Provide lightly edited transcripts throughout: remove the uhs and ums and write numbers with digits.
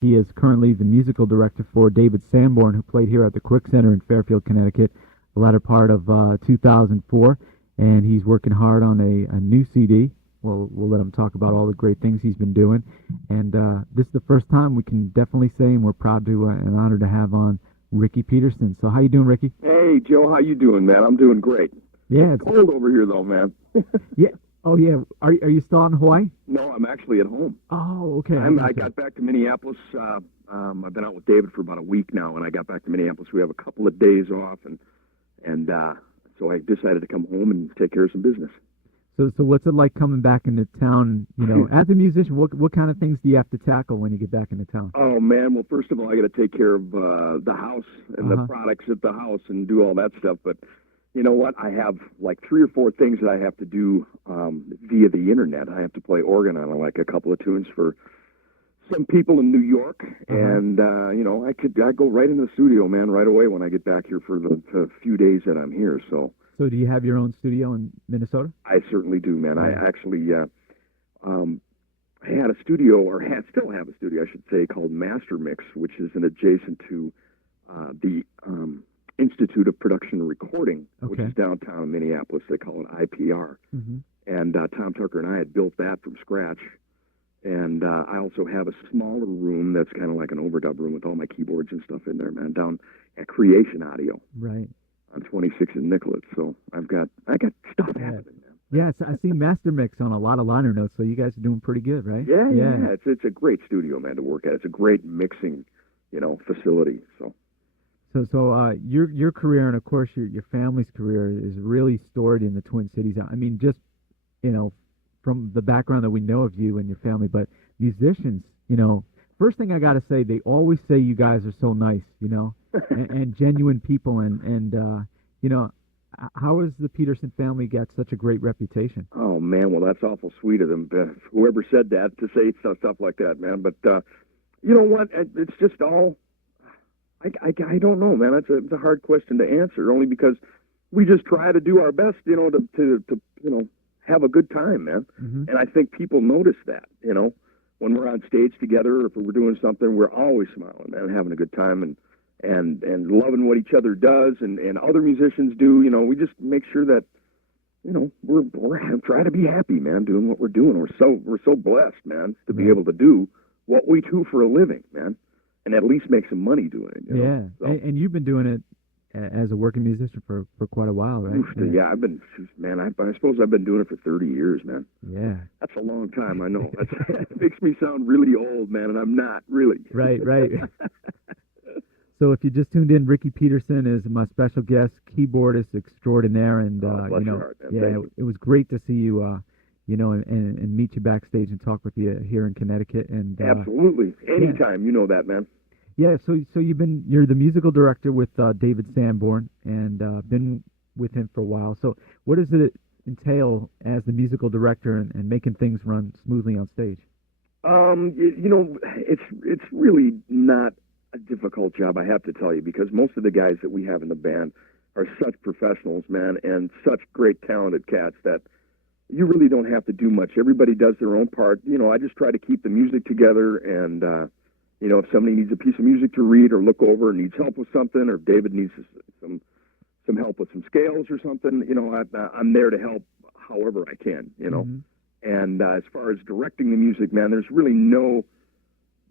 He is currently the musical director for David Sanborn, who played here at the Quick Center in Fairfield, Connecticut, the latter part of 2004. And he's working hard on a new CD. We'll let him talk about all the great things he's been doing. And this is the first time we can definitely say, and we're proud to and honored to have on Ricky Peterson. So how you doing, Ricky? Hey, Joe, how you doing, man? I'm doing great. Yeah, It's cold over here, though, man. yeah. Oh, yeah. Are you still in Hawaii? No, I'm actually at home. Oh, okay. I got back to Minneapolis. I've been out with David for about a week now, and I got back to Minneapolis. We have a couple of days off, and so I decided to come home and take care of some business. So what's it like coming back into town? You know, as a musician, what kind of things do you have to tackle when you get back into town? Oh man, well first of all, I got to take care of the house and the products at the house and do all that stuff. But you know what? I have like 3 or 4 things that I have to do via the internet. I have to play organ on like a couple of tunes for some people in New York, and you know, I go right into the studio, man, right away when I get back here for the few days that I'm here. So do you have your own studio in Minnesota? I certainly do, man. I actually I had a studio, or still have a studio, I should say, called Master Mix, which is an adjacent to the Institute of Production and Recording, which is downtown in Minneapolis. They call it IPR. And Tom Tucker and I had built that from scratch. And I also have a smaller room that's kind of like an overdub room with all my keyboards and stuff in there, man, down at Creation Audio. Right. On 26 in Nicollet. So I got stuff happening, man. Yeah, I see Master Mix on a lot of liner notes, so you guys are doing pretty good, right? Yeah. It's a great studio, man, to work at. It's a great mixing, facility. So your career, and of course your family's career, is really stored in the Twin Cities. I mean, just from the background that we know of you and your family, but musicians, first thing I got to say, they always say you guys are so nice, and genuine people, and how has the Peterson family got such a great reputation? Oh man, well that's awful sweet of them. Whoever said that, to say stuff like that, man. But you know what? It's just all. I don't know, man. It's a hard question to answer, only because we just try to do our best, to have a good time, man. And I think people notice that, when we're on stage together, or if we're doing something, we're always smiling, man, having a good time, and loving what each other does, and other musicians do. We just make sure that, we're try to be happy, man, doing what we're doing. We're so blessed, man, to be able to do what we do for a living, man, and at least make some money doing it. So. And you've been doing it as a working musician for quite a while, right? Yeah, I've been, man, I suppose I've been doing it for 30 years, man. Yeah. That's a long time, I know. It makes me sound really old, man, and I'm not, really. Right. So if you just tuned in, Ricky Peterson is my special guest, keyboardist extraordinaire, and bless your heart, man. it was great to see you, and meet you backstage and talk with you here in Connecticut. And absolutely, anytime, you know that, man. Yeah, so you're the musical director with David Sanborn, and been with him for a while. So what does it entail as the musical director and making things run smoothly on stage? It's really not a difficult job, I have to tell you, because most of the guys that we have in the band are such professionals, man, and such great talented cats that you really don't have to do much. Everybody does their own part. I just try to keep the music together, and if somebody needs a piece of music to read or look over, or needs help with something, or if David needs some help with some scales or something, I'm there to help however I can, And as far as directing the music, man, there's really no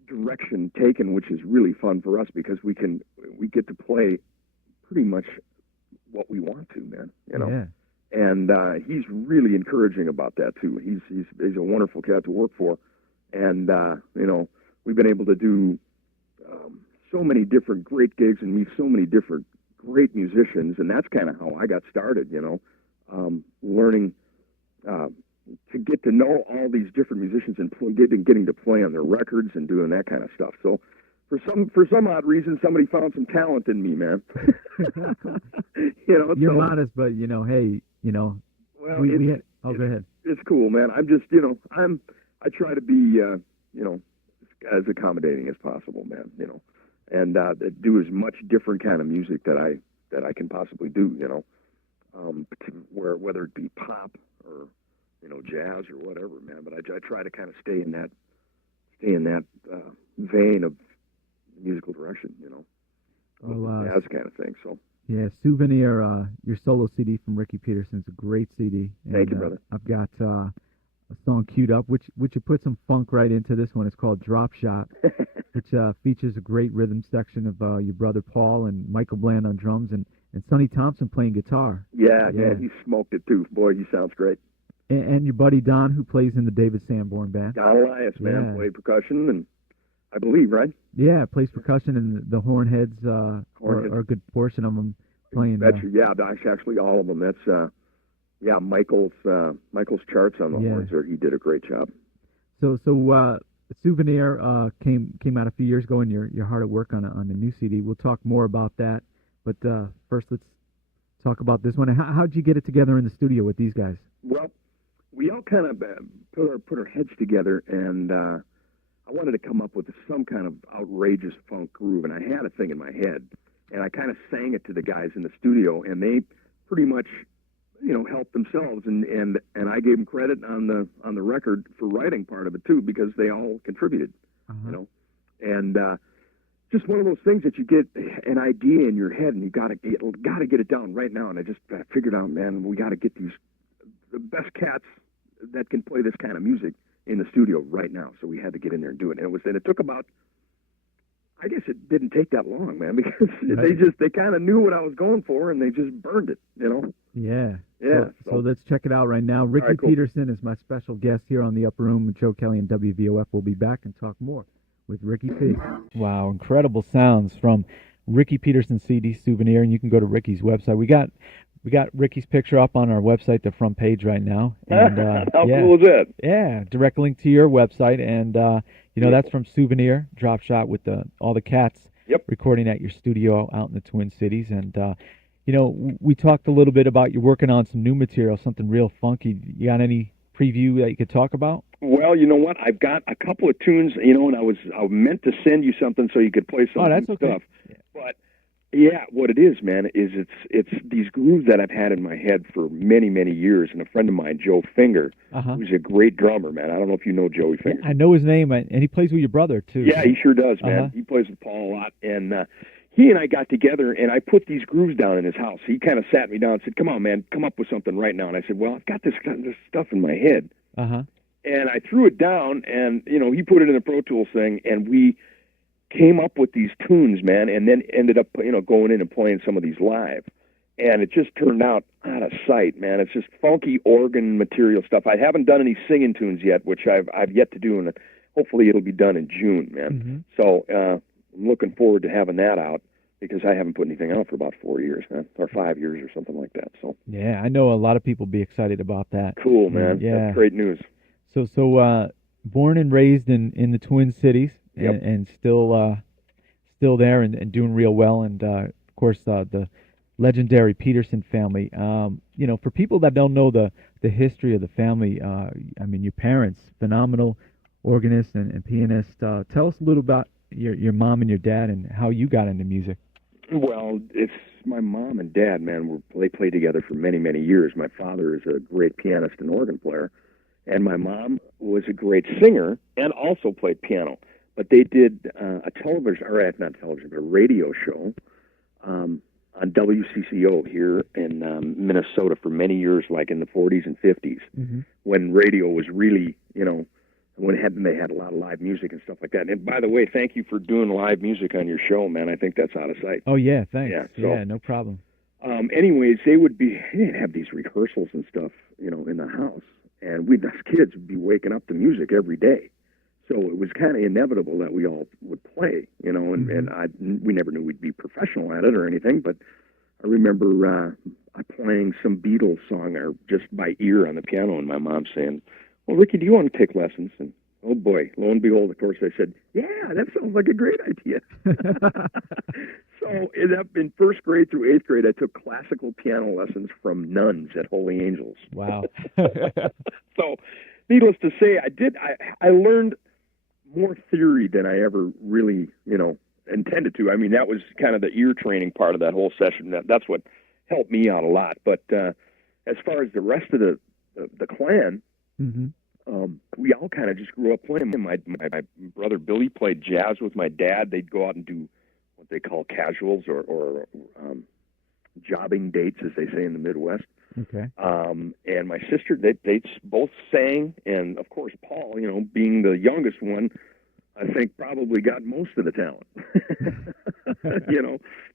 direction taken, which is really fun for us, because we get to play pretty much what we want to, man. Yeah. And he's really encouraging about that too. He's a wonderful cat to work for, and we've been able to do so many different great gigs and meet so many different great musicians, and that's kind of how I got started. Learning to get to know all these different musicians and getting to play on their records and doing that kind of stuff. So for some odd reason, somebody found some talent in me, man. You're modest, but hey, well, go ahead. It's cool, man. I'm just, I try to be, as accommodating as possible, man. And do as much different kind of music that I can possibly do. Whether it be pop or jazz or whatever, man. But I try to kind of stay in that vein of musical direction, Well, jazz kind of thing. So yeah, Souvenir, your solo CD from Ricky Peterson's a great CD. And, thank you, brother. I've got a song queued up, which you put some funk right into this one. It's called Drop Shot, which features a great rhythm section of your brother Paul and Michael Bland on drums and Sonny Thompson playing guitar. Yeah, he smoked it too. Boy, he sounds great. And your buddy Don, who plays in the David Sanborn band. Don Elias, man, played percussion, and I believe, right? Yeah, plays percussion, and the Hornheads are a good portion of them playing. Yeah, actually all of them. That's Michael's charts on the horns there. He did a great job. So Souvenir came out a few years ago, and you're hard at work on the new CD. We'll talk more about that, but first let's talk about this one. How'd you get it together in the studio with these guys? Well, we all kind of put our heads together, and I wanted to come up with some kind of outrageous funk groove, and I had a thing in my head, and I kind of sang it to the guys in the studio, and they pretty much, helped themselves, and I gave them credit on the record for writing part of it too, because they all contributed, and just one of those things that you get an idea in your head, and you gotta get it down right now, and I just figured out, man, we got to get the best cats that can play this kind of music in the studio right now. So we had to get in there and do it. And it took about, I guess it didn't take that long, man, because they kind of knew what I was going for, and they just burned it, Yeah. Yeah. So let's check it out right now. Ricky right, cool. Peterson is my special guest here on the Upper Room. Joe Kelley and WVOF will be back and talk more with Ricky P. Wow, incredible sounds from Ricky Peterson's CD Souvenir, and you can go to Ricky's website. We got Ricky's picture up on our website, the front page right now. And, how cool is that? Yeah, direct link to your website, and that's from Souvenir, Drop Shot with all the cats recording at your studio out in the Twin Cities. And we talked a little bit about you working on some new material, something real funky. You got any preview that you could talk about? Well, you know what? I've got a couple of tunes, and I meant to send you something so you could play some new stuff. Yeah. But yeah, what it is, man, is it's these grooves that I've had in my head for many, many years. And a friend of mine, Joe Finger, who's a great drummer, man. I don't know if you know Joey Finger. Yeah, I know his name, and he plays with your brother too. Yeah, he sure does, man. He plays with Paul a lot, and he and I got together, and I put these grooves down in his house. He kind of sat me down and said, "Come on, man, come up with something right now." And I said, "Well, I've got this stuff in my head." And I threw it down, and he put it in the Pro Tools thing, and we came up with these tunes, man, and then ended up going in and playing some of these live, and it just turned out out of sight, man. It's just funky organ material stuff. I haven't done any singing tunes yet, which I've yet to do, and hopefully it'll be done in June, man. So I'm looking forward to having that out, because I haven't put anything out for about 4 years, man, or 5 years or something like that. So yeah, I know a lot of people be excited about that. Cool, man. Yeah, that's great news. So born and raised in the Twin Cities, and still there and doing real well, and of course the legendary Peterson family. For people that don't know the history of the family, I mean, your parents, phenomenal organist and pianist. Tell us a little about your mom and your dad and how you got into music. Well, it's my mom and dad, man. They played together for many, many years. My father is a great pianist and organ player, and my mom was a great singer and also played piano. But they did a television, or not television, but a radio show on WCCO here in Minnesota for many years, like in the 40s and 50s, when radio was really, when they had a lot of live music and stuff like that. And by the way, thank you for doing live music on your show, man. I think that's out of sight. Oh, yeah, thanks. Yeah, no problem. Anyways, they'd have these rehearsals and stuff, in the house. And we'd, as kids, would be waking up to music every day. So it was kind of inevitable that we all would play, and we never knew we'd be professional at it or anything, but I remember playing some Beatles song or just by ear on the piano, and my mom saying, "Well, Ricky, do you want to take lessons?" And oh boy, lo and behold, of course, I said, "Yeah, that sounds like a great idea." So in first grade through 8th grade, I took classical piano lessons from nuns at Holy Angels. Wow. So needless to say, I learned more theory than I ever really, intended to. I mean, that was kind of the ear training part of that whole session. That's what helped me out a lot. But as far as the rest of the clan, we all kind of just grew up playing. My brother Billy played jazz with my dad. They'd go out and do what they call casuals or jobbing dates, as they say in the Midwest. Okay. And my sister, they both sang, and of course Paul, being the youngest one, I think probably got most of the talent.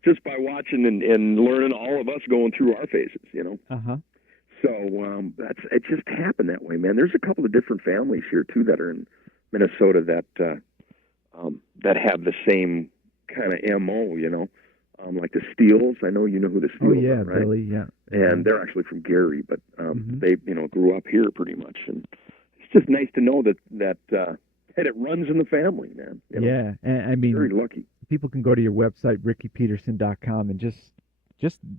Just by watching and learning all of us going through our phases. Uh-huh. So it just happened that way, man. There's a couple of different families here too that are in Minnesota that have the same kind of MO, like the Steels. I know you know who the Steels are, right? Billy, yeah. And they're actually from Gary, but they grew up here pretty much, and it's just nice to know that it runs in the family, man. Yeah, and I mean, very lucky. People can go to your website, rickypeterson.com, and just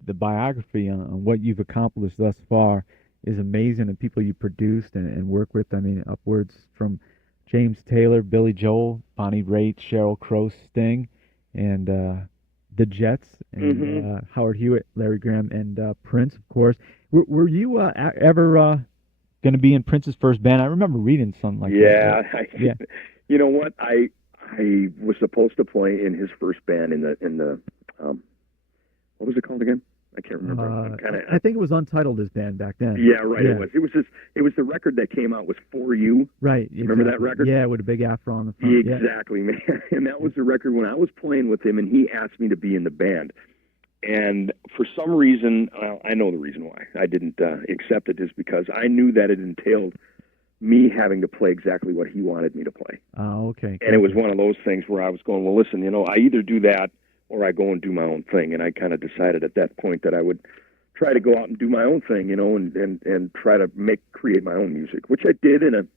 the biography on what you've accomplished thus far is amazing, and people you produced and work with. I mean, upwards from James Taylor, Billy Joel, Bonnie Raitt, Sheryl Crow, Sting, and the Jets, and Howard Hewitt, Larry Graham, and Prince, of course. Were you ever going to be in Prince's first band? I remember reading something like that. Yeah. You know what? I was supposed to play in his first band in the what was it called again? I can't remember. I think it was Untitled, his band back then. Yeah, right. Yeah. It was the record that came out was For You. Right. Exactly. Remember that record? Yeah, with a big afro on the front. Exactly, man. And that was the record when I was playing with him, and he asked me to be in the band. And for some reason, I know the reason why I didn't accept it is because I knew that it entailed me having to play exactly what he wanted me to play. Oh, okay. And it was one of those things where I was going, well, listen, I either do that or I go and do my own thing. And I kind of decided at that point that I would try to go out and do my own thing, and try to create my own music, which I did in a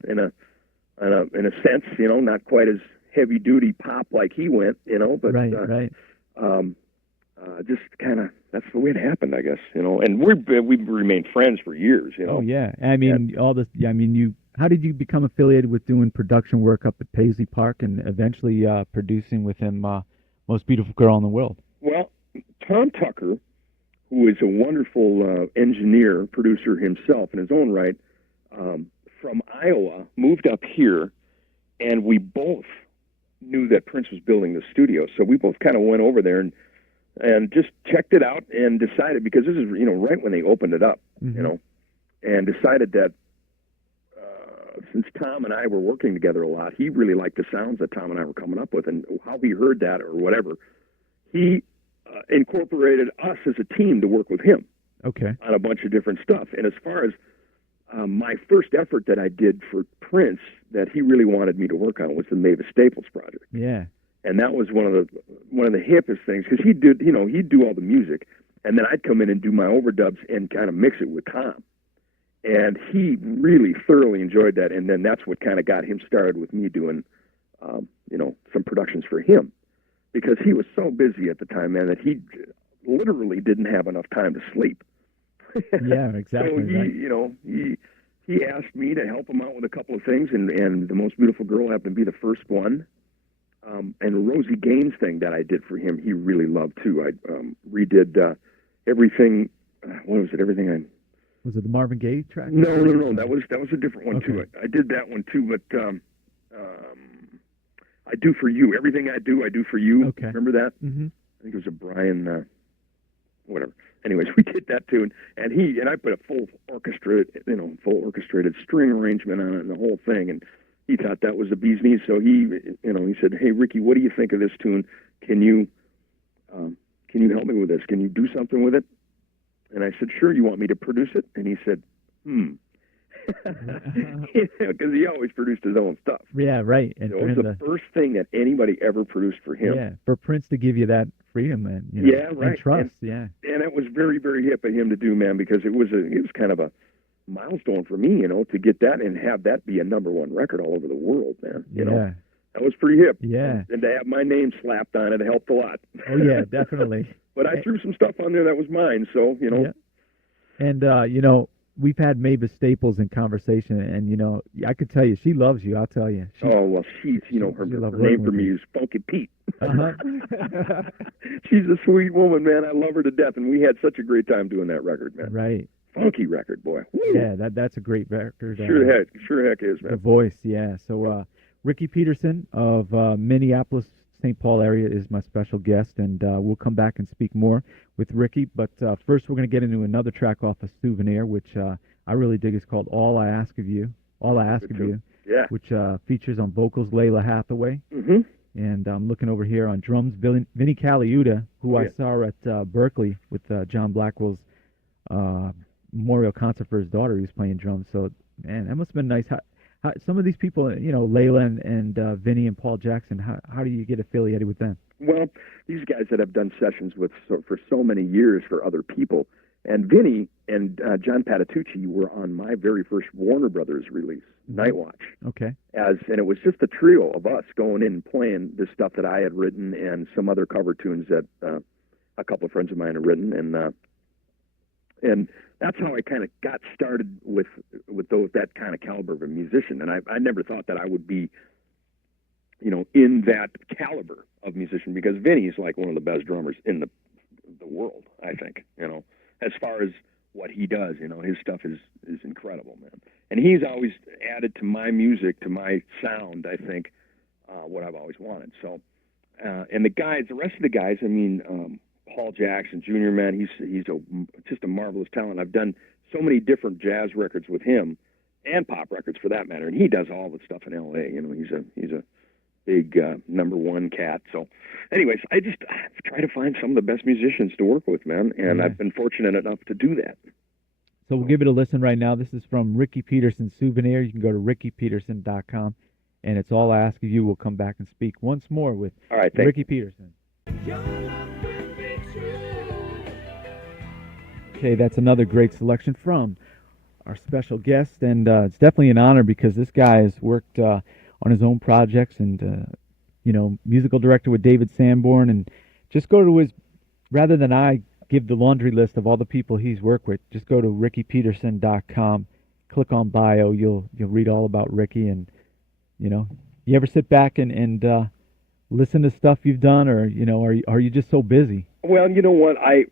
sense, not quite as heavy duty pop like he went, but right. Just kind of that's the way it happened, I guess, And we've remained friends for years, Oh yeah, I mean how did you become affiliated with doing production work up at Paisley Park and eventually producing with him Most Beautiful Girl in the World? Well, Tom Tucker, who is a wonderful engineer, producer himself in his own right, from Iowa, moved up here, and we both knew that Prince was building the studio, so we both kind of went over there and just checked it out and decided, because this is right when they opened it up, and decided that since Tom and I were working together a lot, he really liked the sounds that Tom and I were coming up with, and how he heard that or whatever, he incorporated us as a team to work with him on a bunch of different stuff. And as far as my first effort that I did for Prince that he really wanted me to work on was the Mavis Staples project. Yeah. And that was one of the hippest things, because he'd do all the music, and then I'd come in and do my overdubs and kind of mix it with Tom. And he really thoroughly enjoyed that, and then that's what kind of got him started with me doing, some productions for him, because he was so busy at the time, man, that he literally didn't have enough time to sleep. Yeah, exactly. So he asked me to help him out with a couple of things, and The Most Beautiful Girl happened to be the first one. And Rosie Gaines thing that I did for him, he really loved too. I redid everything. What was it? Was it the Marvin Gaye track? No. That was a different one too. I did that one too, but I Do For You. Everything I Do for You. Okay. Remember that? Mm-hmm. I think it was a Brian, whatever. Anyways, we did that too, and I put a full orchestrated string arrangement on it and the whole thing, and he thought that was the bee's knees. So he said, "Hey, Ricky, what do you think of this tune? Can you help me with this? Can you do something with it?" And I said, "Sure. You want me to produce it?" And he said, because he always produced his own stuff. Yeah, right. And it was the first thing that anybody ever produced for him. Yeah, for Prince to give you that freedom and and trust. And it was very, very hip of him to do, man, because it was kind of a milestone for me, to get that and have that be a #1 record all over the world, man. You know, that was pretty hip. Yeah, and to have my name slapped on it helped a lot. Oh yeah, definitely. But I threw some stuff on there that was mine, so Yeah. And we've had Mavis Staples in conversation, and I could tell you she loves you. I'll tell you. She's her name for me is Funky Pete. Uh-huh. She's a sweet woman, man. I love her to death, and we had such a great time doing that record, man. Right. funky record, boy. Woo. Yeah, that's a great record. Sure heck is, The man. voice, yeah. So Ricky Peterson of Minneapolis, St. Paul area is my special guest, and we'll come back and speak more with Ricky. But first, we're going to get into another track off of Souvenir, which I really dig. It's called All I Ask of You. All I Ask of You, Yeah. which features on vocals Layla Hathaway. Mm-hmm. And I'm looking over here on drums, Vinnie Colaiuta, who I saw at Berkeley with John Blackwell's memorial concert for his daughter. He was playing drums. So, man, that must have been nice. How, some of these people, you know, Layla and Vinnie and Paul Jackson, how do you get affiliated with them? Well, these guys that I've done sessions with for so many years for other people, and Vinnie and John Pattituchi were on my very first Warner Brothers release, Night Watch. Okay. And it was just a trio of us going in and playing this stuff that I had written and some other cover tunes that a couple of friends of mine had written, and that's how I kind of got started with that kind of caliber of a musician. And I never thought that I would be, you know, in that caliber of musician, because Vinny's like one of the best drummers in the world, I think, you know, as far as what he does. You know, his stuff is incredible, man. And he's always added to my music, to my sound, I think, what I've always wanted. So, and the rest of the guys, I mean, Paul Jackson Jr., man, he's just a marvelous talent. I've done so many different jazz records with him, and pop records for that matter. And he does all the stuff in L.A. You know, he's a big number one cat. So, anyways, I try to find some of the best musicians to work with, man, and I've been fortunate enough to do that. So we'll give it a listen right now. This is from Ricky Peterson Souvenir. You can go to rickypeterson.com, and it's All I Ask of You. We'll come back and speak once more with Ricky Peterson. Okay, that's another great selection from our special guest, and it's definitely an honor because this guy has worked on his own projects and, you know, musical director with David Sanborn. And just go to his, rather than I give the laundry list of all the people he's worked with, just go to rickypeterson.com, click on bio, you'll read all about Ricky. And, you know, you ever sit back and listen to stuff you've done, or, you know, are you just so busy? Well, you know what, I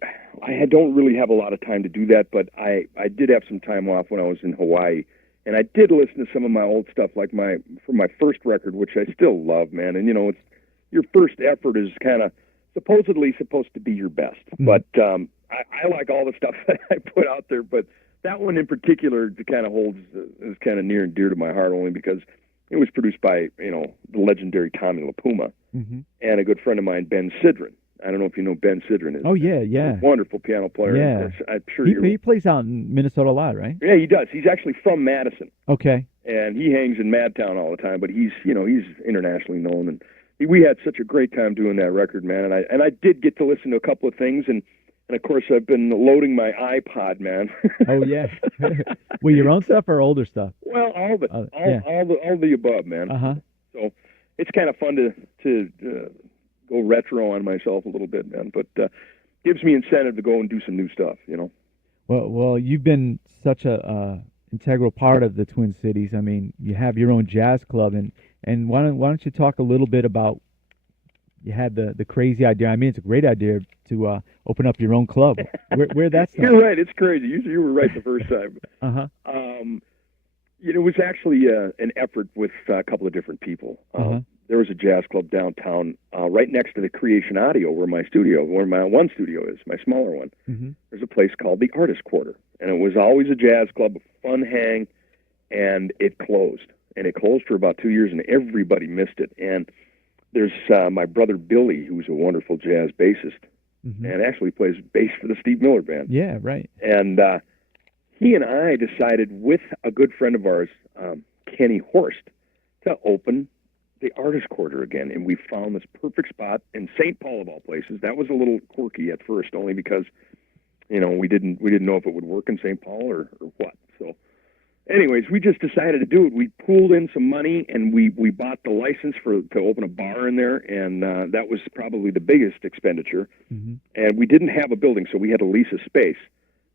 don't really have a lot of time to do that, but I did have some time off when I was in Hawaii, and I did listen to some of my old stuff, like from my first record, which I still love, man. And, you know, it's your first effort is kind of supposedly supposed to be your best, but I like all the stuff that I put out there, but that one in particular kind of is kind of near and dear to my heart, only because it was produced by, you know, the legendary Tommy LaPuma and a good friend of mine, Ben Sidran. I don't know if you know Ben Sidran. Oh, yeah. A wonderful piano player. Yeah. I'm sure he plays out in Minnesota a lot, right? Yeah, he does. He's actually from Madison. Okay. And he hangs in Madtown all the time, but he's internationally known. And we had such a great time doing that record, man. And I did get to listen to a couple of things, and of course I've been loading my iPod, man. Oh, yeah. Well, your own stuff or older stuff? Well, all of it. All the above, man. So it's kind of fun to go retro on myself a little bit, man, but gives me incentive to go and do some new stuff, you know. Well, you've been such a integral part of the Twin Cities. I mean, you have your own jazz club, and why don't you talk a little bit about, you had the crazy idea. I mean, it's a great idea to open up your own club. Where that's You're right. It's crazy. You were right the first time. It was actually an effort with a couple of different people. There was a jazz club downtown, right next to the Creation Audio, where my one studio is, my smaller one. There's a place called the Artist Quarter, and it was always a jazz club, a fun hang, and it closed. And it closed for about 2 years, and everybody missed it. And there's my brother Billy, who's a wonderful jazz bassist, and actually plays bass for the Steve Miller Band. Yeah, right. And he and I decided, with a good friend of ours, Kenny Horst, to open the Artist Quarter again. And we found this perfect spot in St. Paul, of all places. That was a little quirky at first, only because, you know, we didn't know if it would work in St. Paul or what. So anyways, we just decided to do it. We pooled in some money, and we bought the license to open a bar in there, and that was probably the biggest expenditure. And we didn't have a building, so we had to lease a space.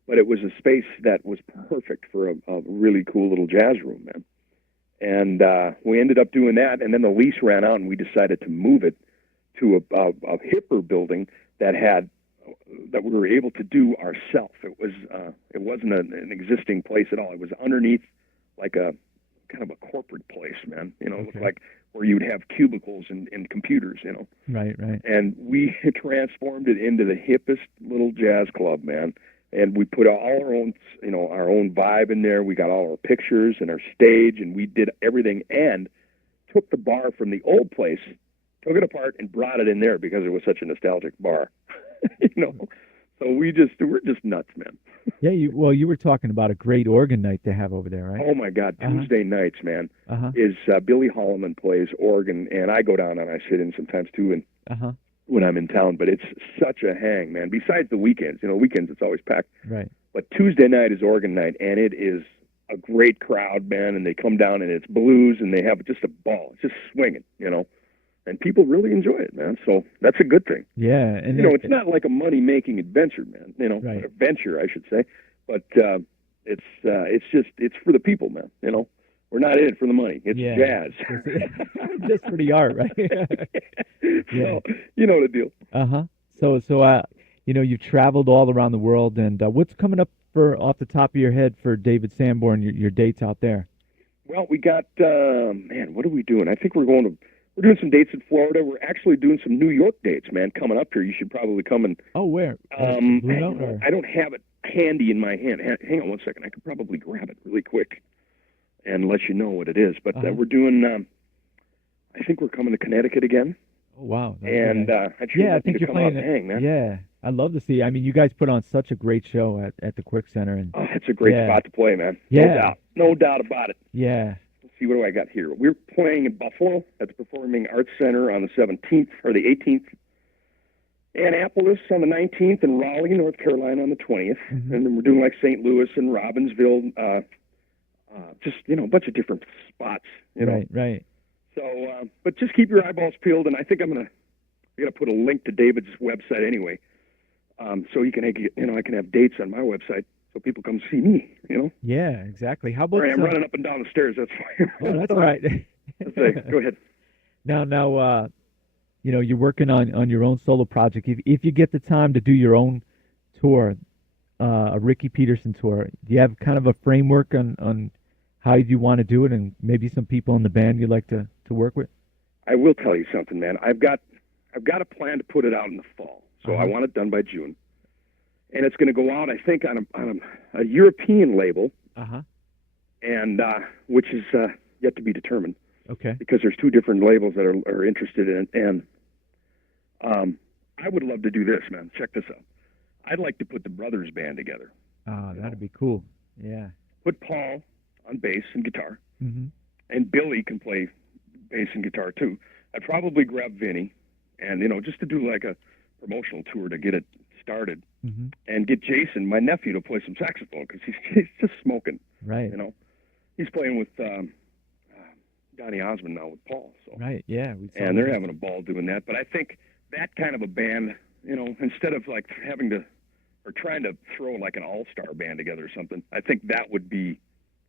But it was a space that was perfect for a really cool little jazz room, man. And we ended up doing that, and then the lease ran out, and we decided to move it to a hipper building that had that we were able to do ourselves. It wasn't an existing place at all. It was underneath like a kind of a corporate place, man. You know, it looked like where you'd have cubicles and computers, you know. Right. And we transformed it into the hippest little jazz club, man. And we put all our own, you know, our own vibe in there. We got all our pictures and our stage, and we did everything and took the bar from the old place, took it apart, and brought it in there because it was such a nostalgic bar. You know, so we're just nuts, man. Yeah, you were talking about a great organ night to have over there, right? Oh my God, Tuesday nights, man, is Billy Holloman plays organ, and I go down and I sit in sometimes too, and when I'm in town. But it's such a hang, man. Besides the weekends, you know, weekends it's always packed. Right. But Tuesday night is organ night, and it is a great crowd, man. And they come down and it's blues, and they have just a ball. It's just swinging, you know. And people really enjoy it, man. So that's a good thing. Yeah, and you know, it's not like a money-making adventure, man. You know, venture, I should say. But it's for the people, man. You know, we're not in it for the money. It's jazz. Just for the art, right? So you know the deal. So you know, you've traveled all around the world, and what's coming up for off the top of your head for David Sanborn? Your dates out there? Well, we got man. What are we doing? I think we're doing some dates in Florida. We're actually doing some New York dates, man, coming up here. You should probably come and... Oh, where? I don't have it handy in my hand. Hang on one second. I could probably grab it really quick and let you know what it is. But we're doing... I think we're coming to Connecticut again. Oh, wow. And I think you're playing it. Hang, man. Yeah, I'd love to see. I mean, you guys put on such a great show at the Quick Center. And it's a great spot to play, man. No doubt about it. Yeah. See, what do I got here? We're playing in Buffalo at the Performing Arts Center on the 17th or the 18th. Annapolis on the 19th, and Raleigh, North Carolina on the 20th. And then we're doing like St. Louis and Robbinsville, just, you know, a bunch of different spots, you know. Right. So, but just keep your eyeballs peeled, and I think I'm going to put a link to David's website anyway, so you can, you know, I can have dates on my website. So people come see me, you know? Yeah, exactly. How about... I'm running up and down the stairs, that's why. Oh, that's all right. Go ahead. Now, you know, you're working on your own solo project. If you get the time to do your own tour, a Ricky Peterson tour, do you have kind of a framework on how you want to do it, and maybe some people in the band you'd like to work with? I will tell you something, man. I've got a plan to put it out in the fall, so I want it done by June. And it's going to go out, I think, on a European label, and which is yet to be determined. Okay. Because there's two different labels that are interested in it, and I would love to do this, man. Check this out. I'd like to put the Brothers Band together. Oh, that'd be cool. Yeah. Put Paul on bass and guitar, and Billy can play bass and guitar too. I'd probably grab Vinnie, and you know, just to do like a promotional tour to get it started. And get Jason, my nephew, to play some saxophone because he's just smoking. Right. You know, he's playing with Donny Osmond now with Paul. So. Right. Yeah. And they're having a ball doing that. But I think that kind of a band, you know, instead of like having to or trying to throw like an all-star band together or something, I think that would be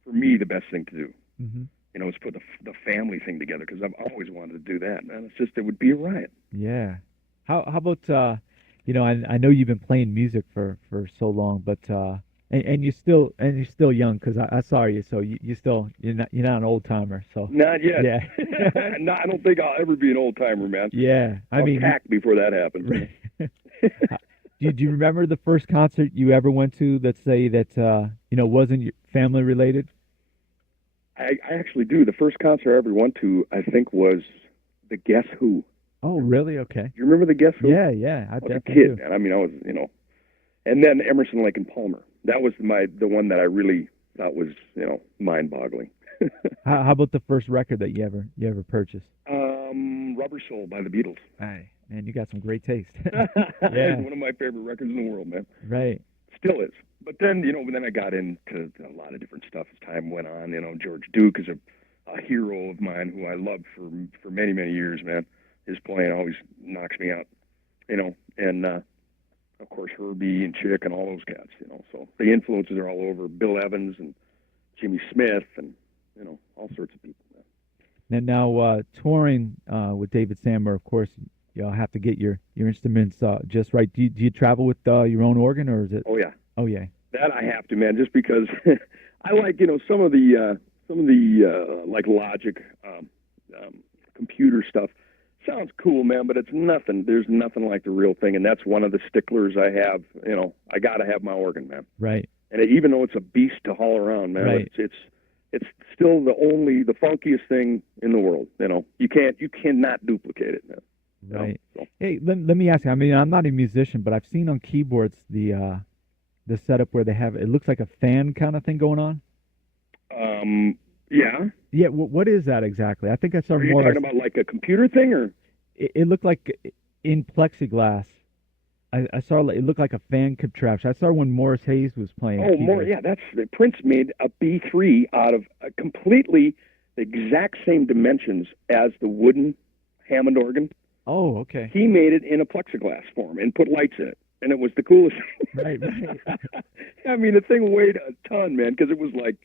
for me the best thing to do. You know, is put the family thing together because I've always wanted to do that, man. It's just it would be a riot. Yeah. How about you know, I know you've been playing music for so long, but and you're still young because I saw you, so you're not an old timer, so not yet. Yeah, no, I don't think I'll ever be an old timer, man. Yeah, I'll pack before that happens. Do you remember the first concert you ever went to? Let's say that you know wasn't family related. I actually do. The first concert I ever went to, I think, was the Guess Who. Oh, really? Okay. Do you remember the Guess Who? Yeah. I was a kid, man. I mean, I was, you know. And then Emerson, Lake and Palmer. That was the one that I really thought was, you know, mind-boggling. How about the first record that you ever purchased? Rubber Soul by the Beatles. Hey, man, you got some great taste. Yeah. It's one of my favorite records in the world, man. Right. Still is. But then, you know, then I got into a lot of different stuff as time went on. You know, George Duke is a hero of mine who I loved for many, many years, man. His playing always knocks me out, you know, and of course Herbie and Chick and all those cats, you know. So the influences are all over. Bill Evans and Jimmy Smith and, you know, all sorts of people. And now touring with David Sanborn, of course, you'll have to get your instruments just right. Do you travel with your own organ, or is it? Oh yeah, Oh yeah. that I have to, man. Just because I like some of the like Logic, computer stuff. Sounds cool, man, but it's nothing. There's nothing like the real thing, and that's one of the sticklers I have. I got to have my organ, man. Right. And even though it's a beast to haul around, man, Right. it's still the funkiest thing in the world. You cannot duplicate it, man. Right. So, Hey, let me ask you. I mean, I'm not a musician, but I've seen on keyboards the setup where they have it looks like a fan kind of thing going on. yeah. Yeah. What is that exactly? I think I saw Are you more. talking about like a computer thing, or? It looked like in plexiglass. I saw it looked like a fan contraption. I saw when Morris Hayes was playing. Oh, keyboard. yeah. Prince made a B3 out of completely the exact same dimensions as the wooden Hammond organ. Oh, okay. He made it in a plexiglass form and put lights in it, and it was the coolest thing. Right, right. I mean, the thing weighed a ton, man, because it was like,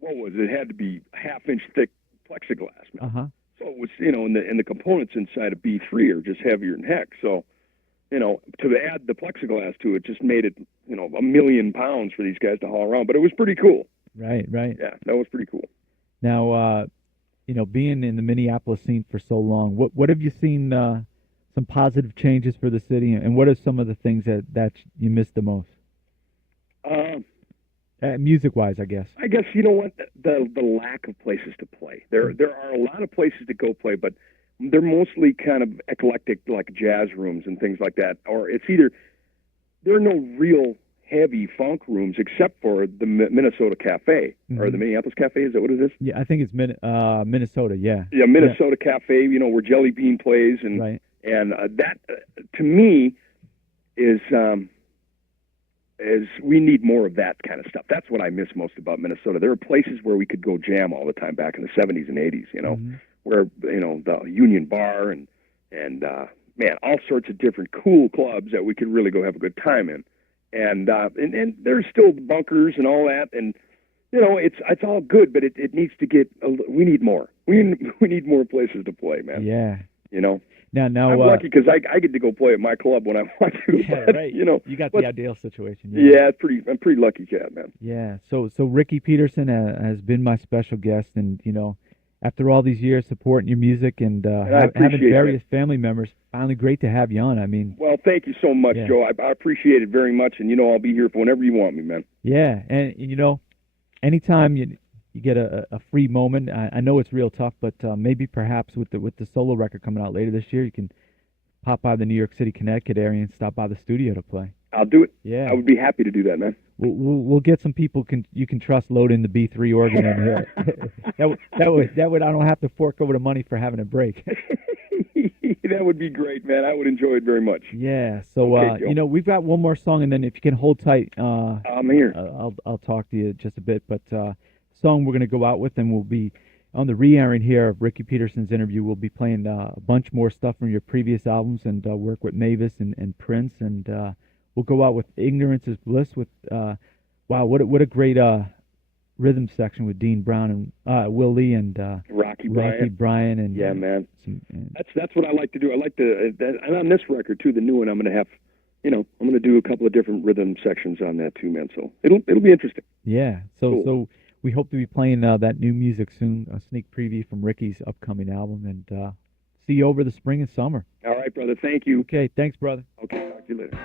what was it? It had to be half-inch thick plexiglass, man. Uh-huh. So it was, and the components inside a B3 are just heavier than heck. So, to add the plexiglass to it just made it, 1,000,000 pounds for these guys to haul around. But it was pretty cool. Right, right. Yeah, that was pretty cool. Now, being in the Minneapolis scene for so long, what have you seen some positive changes for the city, and what are some of the things that you miss the most? Music-wise, I guess. I guess you know what the lack of places to play. There are a lot of places to go play, but they're mostly kind of eclectic, like jazz rooms and things like that. Or it's either there are no real heavy funk rooms except for the Minnesota Cafe or the Minneapolis Cafe. Is that what it is? Yeah, I think it's Minnesota. Yeah. Yeah, Minnesota Cafe. Where Jelly Bean plays, and right. and that to me is we need more of that kind of stuff. That's what I miss most about Minnesota. There are places where we could go jam all the time back in the 70s and 80s, where, the Union Bar and man, all sorts of different cool clubs that we could really go have a good time in. And there's still bunkers and all that. And, it's all good, but it needs to get, we need more. We need more places to play, man. Yeah. Now, I'm lucky because I get to go play at my club when I want to. Yeah, but, right. You got the ideal situation. Yeah, I'm pretty lucky cat, man. Yeah. So Ricky Peterson has been my special guest, and after all these years supporting your music and having various family members, finally great to have you on. I mean, well, thank you so much, Joe. I appreciate it very much, and I'll be here for whenever you want me, man. Yeah, and anytime you get a free moment. I know it's real tough, but maybe perhaps with the solo record coming out later this year, you can pop by the New York City, Connecticut area and stop by the studio to play. I'll do it. Yeah, I would be happy to do that, man. We'll get some people you can trust loading the B3 organ in here. that would I don't have to fork over the money for having a break. That would be great, man. I would enjoy it very much. Yeah. So okay, we've got one more song, and then if you can hold tight, I'm here. I'll talk to you just a bit, but. Song we're going to go out with, and we'll be on the re-airing here of Ricky Peterson's interview. We'll be playing a bunch more stuff from your previous albums and work with Mavis and Prince, and we'll go out with Ignorance is Bliss with wow, what a great rhythm section with Dean Brown and Will Lee and Rocky Bryan and yeah, man. That's what I like to do. I like to and on this record too, the new one, I'm going to have I'm going to do a couple of different rhythm sections on that too, man. So it'll be interesting. Yeah. So we hope to be playing that new music soon, a sneak preview from Ricky's upcoming album, and see you over the spring and summer. All right, brother. Thank you. Okay, thanks, brother. Okay, talk to you later.